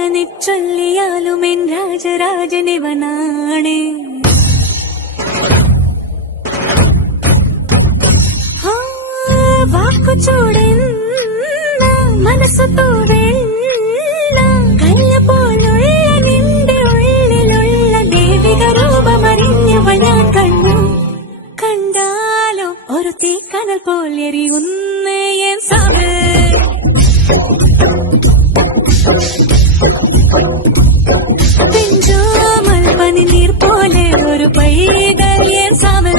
എങ്ങനെ ചൊല്ലിയാലും എൻ രാജരാജനിവനാണ്. വാക്കു ചൂടെന്ന മനസ്സു തൂവെള്ള കല്ല് പോലുള്ള നിന്റെ ഉള്ളിലുള്ള ദൈവിക രൂപമറിഞ്ഞവ ഞാൻ കണ്ടു. കണ്ടാലോ ഒരു തീക്കനൽ പോലെറിയുന്ന എൻ സാവ്. പിഞ്ചോമൽ പനിനീർ പോലെ ഒരു പൈകൾ എൻ സാവ്.